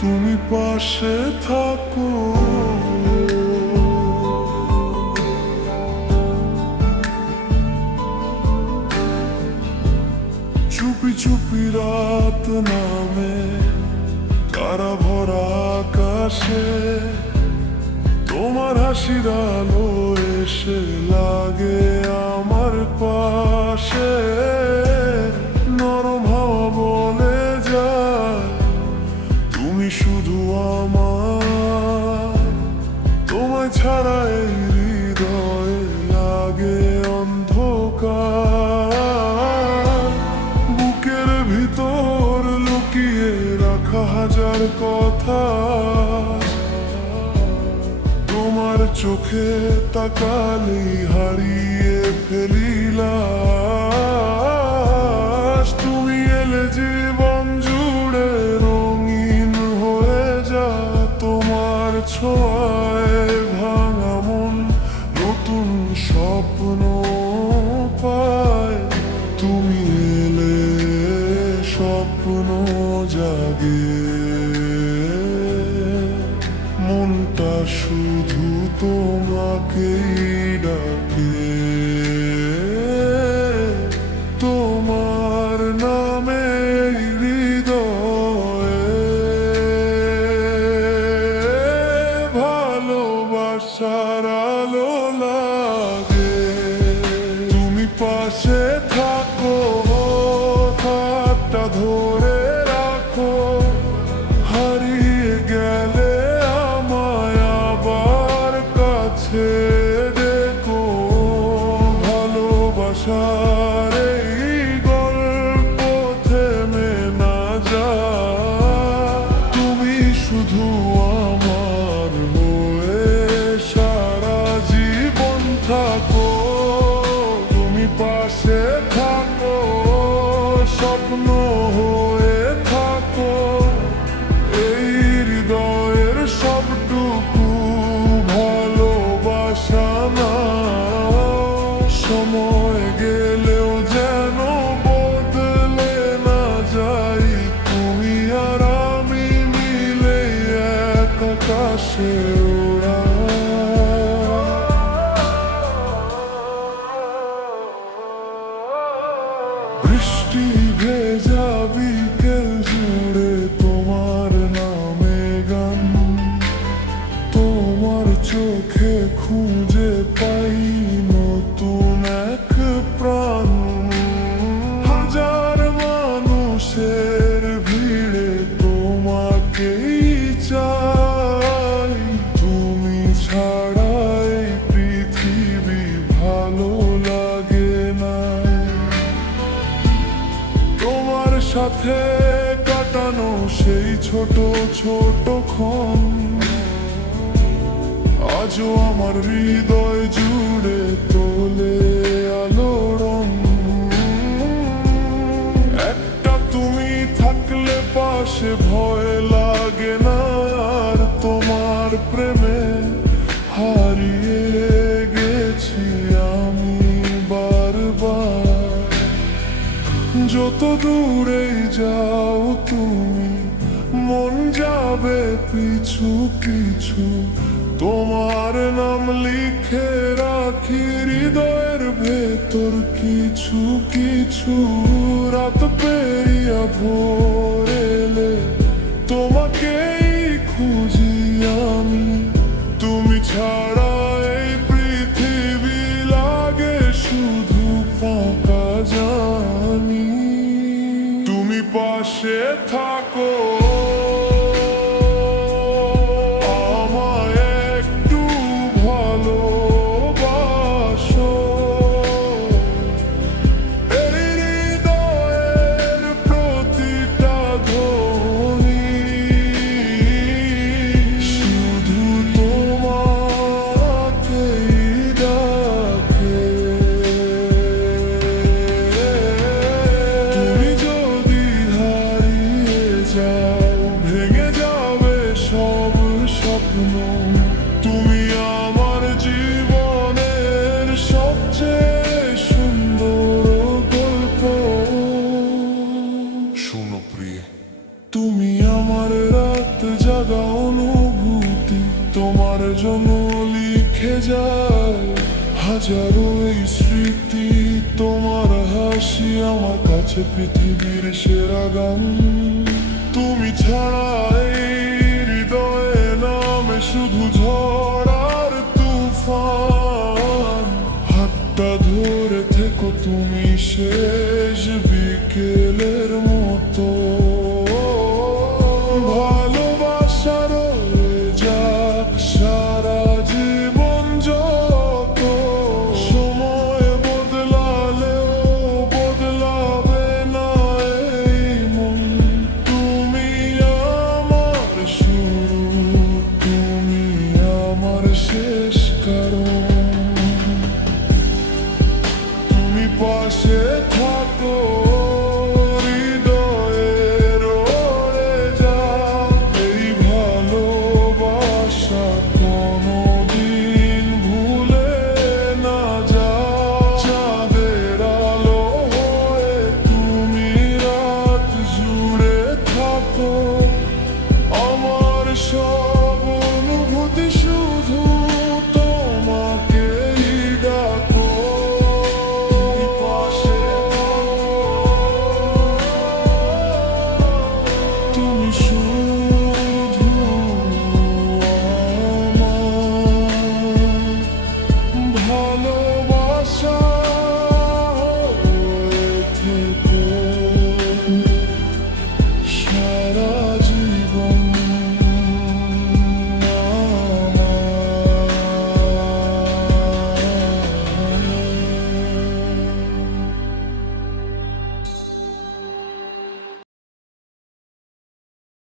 তুমি পাশে থাকো। চুপি চুপি রাত নামে তারা ভরা আকাশে, তোমার হাসির আলো এসে লাগে আমার পাশে। নরম হাওয়া বলে যায় তুমি শুধু আমার, তোমায় ছাড়া এই হৃদয়ে লাগে অন্ধকার। বুকের ভিতর লুকিয়ে রাখা হাজার কথা, তোমার চোখে তাকালি হারিয়ে ফেলিলাম। তুমি এলে জীবন জুড়ে রঙিন হয়ে যা, তোমার ছোঁয়ায় ভাঙা মন নতুন স্বপ্ন পায়। তুমি এলে স্বপ্ন জাগে, মনটা শুধু তোমাকেই ডাকে। তোমার নামে হৃদয়ে ভালোবাসার আলো লাগে। তুমি পাশে থাকো, হাতটা ধরে রাখো, হারিয়ে গেলে আমায় আবার কাছে দেখো। ভালোবাসার এই গল্প থেমে না যায়, তুমি শুধু আমার হয়ে সারা জীবন থাকো। তুমি পাশে থাকো, স্বপ্ন হয়ে থাকো, এই হৃদয়ের সবটুকু ভালোবাসা না। সময় গেলেও যেন বদলে না যাই, তুমি আর আমি মিলে এক আকাশে ওড়া। বৃষ্টি ভেজা বিকেল জুড়ে তোমার নামে গান, তোমার চোখে খুঁজে পাই নতুন এক প্রাণ। হাজার মানুষের ভিড়ে তোমাকেই চাই, তুমি ছাড়া এই পৃথিবী ভালো লাগে না। তোমার সাথে কাটানো সেই ছোট ছোট ক্ষণ আজও আমার হৃদয় জুড়ে তোলে আলোড়ন। একটা তুমি থাকলে পাশে ভয় লাগে না, আর তোমার প্রেমে হারিয়ে গেছি আমি বারবার। যত দূরে যাও তুমি, মন যাবে পিছু পিছু। তোমার নাম লিখে রাখি হৃদয়ের ভেতর কিছু কিছু। রাত পেরিয়া ভোর এলে তোমাকেই খুঁজি আমি, তুমি ছাড়া এই পৃথিবী লাগে শুধু ফাঁকা জানি। তুমি পাশে থাকো, আমায় একটু ভালোবাসো। এই হৃদয়ের প্রতিটা ধ্বনি তোমার জন্য লিখে যায় হাজারো এই স্মৃতি। তোমার হাসি আমার কাছে পৃথিবীর সেরা গান। তুমি ছাড়া এই হৃদয়ে নামে শুধু ঝড় আর তুফান। হাতটা ধরে থেকো তুমি শেষ বিকেলের মতো। ভালোবাসা রয়ে যাক সারা জীবন যত। সময় বদলালেও বদলাবে না এই মন। তুমি আমার শুরু, তুমি আমার শেষ কারণ।